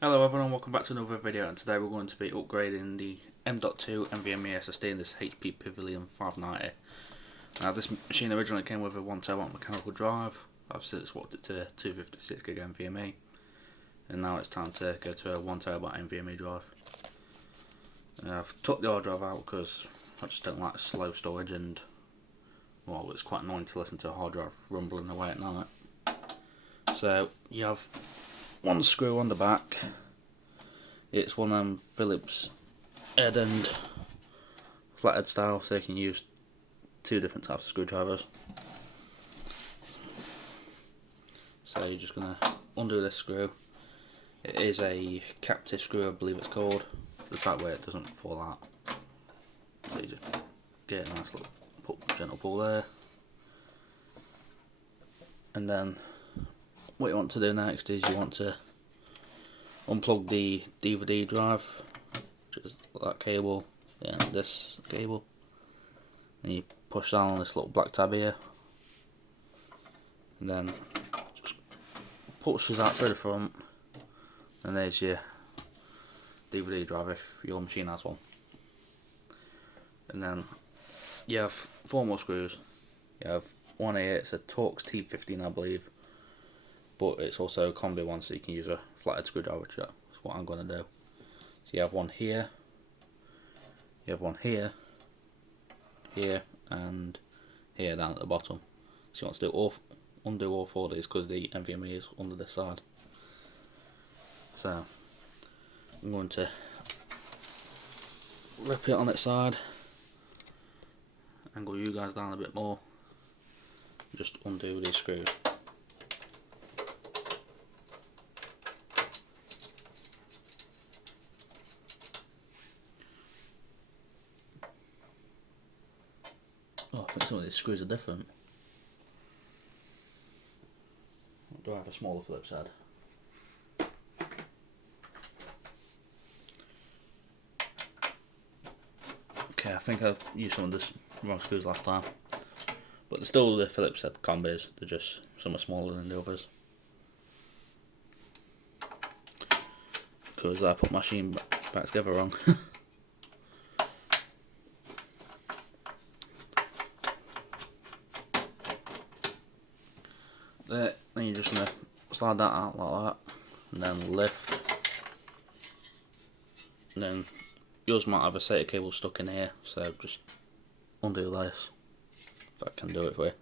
Hello everyone, welcome back to another video, and today we're going to be upgrading the m.2 nvme SSD in this HP Pavilion 590. Now this machine originally came with a 1TB mechanical drive. I've since swapped it to 256GB NVMe, and now it's time to go to a 1TB NVMe drive. I've took the hard drive out because I just don't like slow storage, and well, it's quite annoying to listen to a hard drive rumbling away at night. So you have one screw on the back. It's one of them Phillips head and flathead style, so you can use two different types of screwdrivers. So you're just going to undo this screw. It is a captive screw, I believe it's called, the type where it doesn't fall out. So you just get a nice little gentle pull there. And then what you want to do next is you want to unplug the DVD drive, which is that cable and this cable, and you push down on this little black tab here, and then just pushes out through the front, and there's your DVD drive if your machine has one. And then you have four more screws. You have one here, it's a Torx T15 I believe, but it's also a combi one, so you can use a flathead screwdriver, which is what I'm going to do. So you have one here, you have one here, here, and here down at the bottom. So you want to undo all four of these because the NVMe is under this side. So I'm going to rip it on its side, angle you guys down a bit more, just undo these screws. Oh, I think some of these screws are different. Do I have a smaller Phillips head? Okay, I think I used some of the wrong screws last time. But they're still the Phillips head combis, they're just some are smaller than the others. Because I put my machine back together wrong. There, then you're just going to slide that out like that, and then lift. And then yours might have a SATA cable stuck in here, so just undo this, if I can do it for you.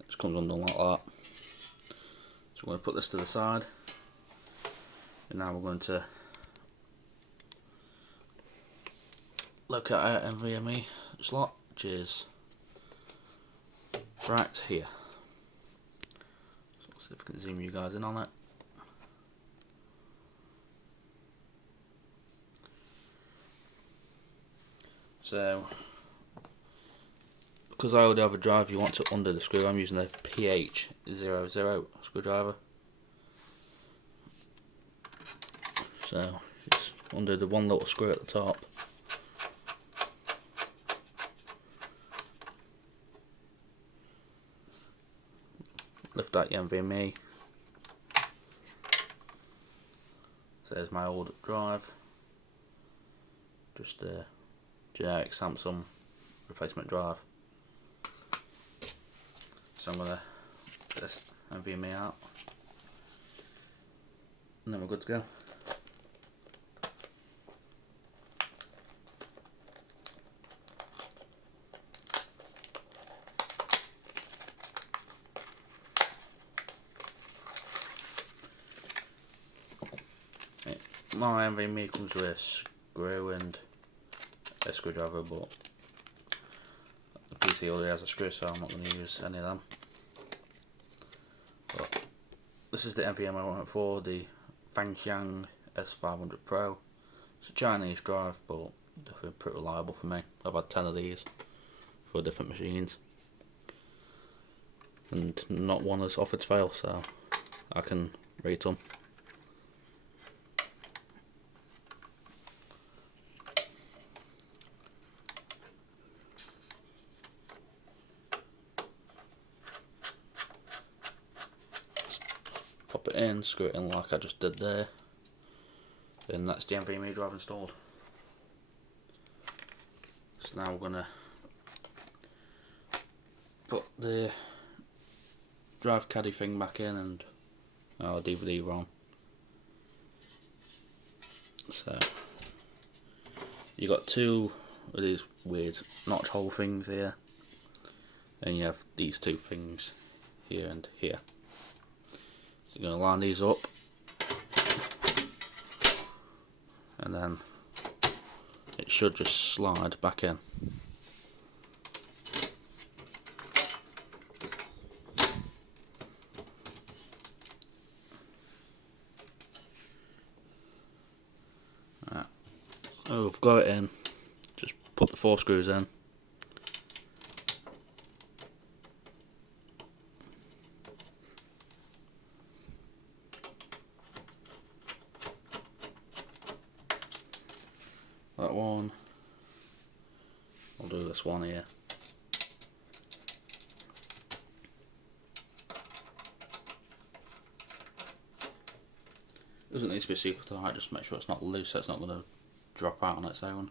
It just comes undone like that. So we're going to put this to the side, and now we're going to locate our NVMe slot, which is right here. So let's see if we can zoom you guys in on it. So, because I already have a drive, you want to undo the screw. I'm using a PH00 screwdriver. So, just undo the one little screw at the top. Lift out your NVMe. So there's my old drive. Just a generic Samsung replacement drive. So I'm going to get this NVMe out, and then we're good to go. My NVMe comes with a screw and a screwdriver, but the PC already has a screw, so I'm not going to use any of them. But this is the NVMe I went for, the Fangxiang S500 Pro. It's a Chinese drive, but definitely pretty reliable for me. I've had 10 of these for different machines, and not one has offered to fail, so I can rate them. Pop it in, screw it in like I just did there, and that's the nvme drive installed. So now we're going to put the drive caddy thing back in and our DVD ROM. So you got two of these weird notch hole things here, and you have these two things here and here. So you're going to line these up, and then it should just slide back in. Right. So we've got it in, just put the 4 screws in. That one, I'll do this one here. Doesn't need to be super tight, just make sure it's not loose so it's not going to drop out on its own,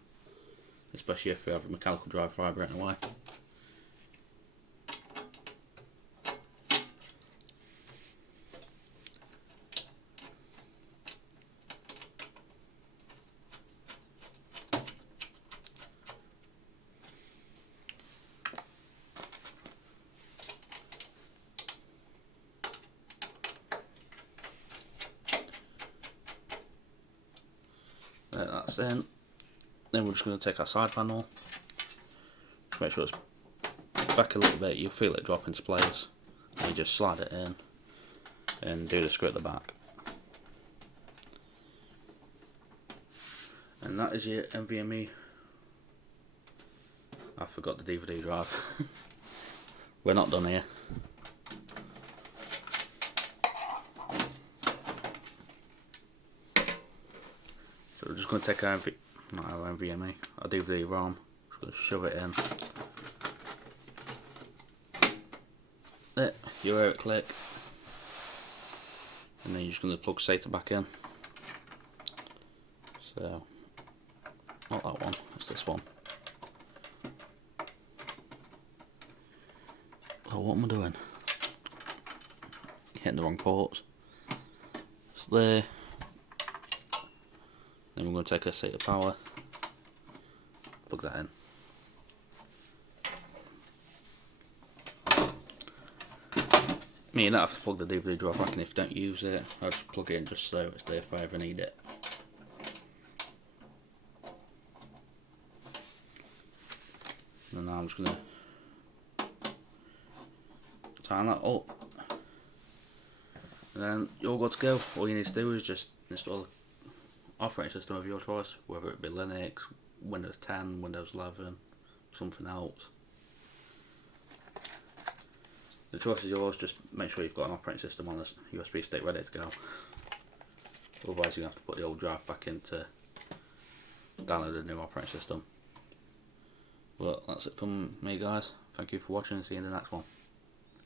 especially if you have a mechanical drive vibrating away. There, that's in. Then we're just going to take our side panel, make sure it's back a little bit. You'll feel it drop into place. And you just slide it in and do the screw at the back. And that is your nvme. I forgot the DVD drive. We're not done here. So we're just going to take our nvme, our DVD ROM, just going to shove it in. There, you hear it click. And then you're just going to plug SATA back in. So, not that one, it's this one. Oh, what am I doing? Hitting the wrong ports. It's there. Then we're going to take our SATA power, plug that in. You don't have to plug the DVD drive back in if you don't use it. I'll just plug it in just so it's there if I ever need it. And now I'm just going to tighten that up. And then you're all good to go. All you need to do is just install the operating system of your choice, whether it be Linux, Windows 10, Windows 11, something else. The choice is yours, just make sure you've got an operating system on this USB stick ready to go. Otherwise you're going to have to put the old drive back in to download a new operating system. But that's it from me guys, thank you for watching and see you in the next one.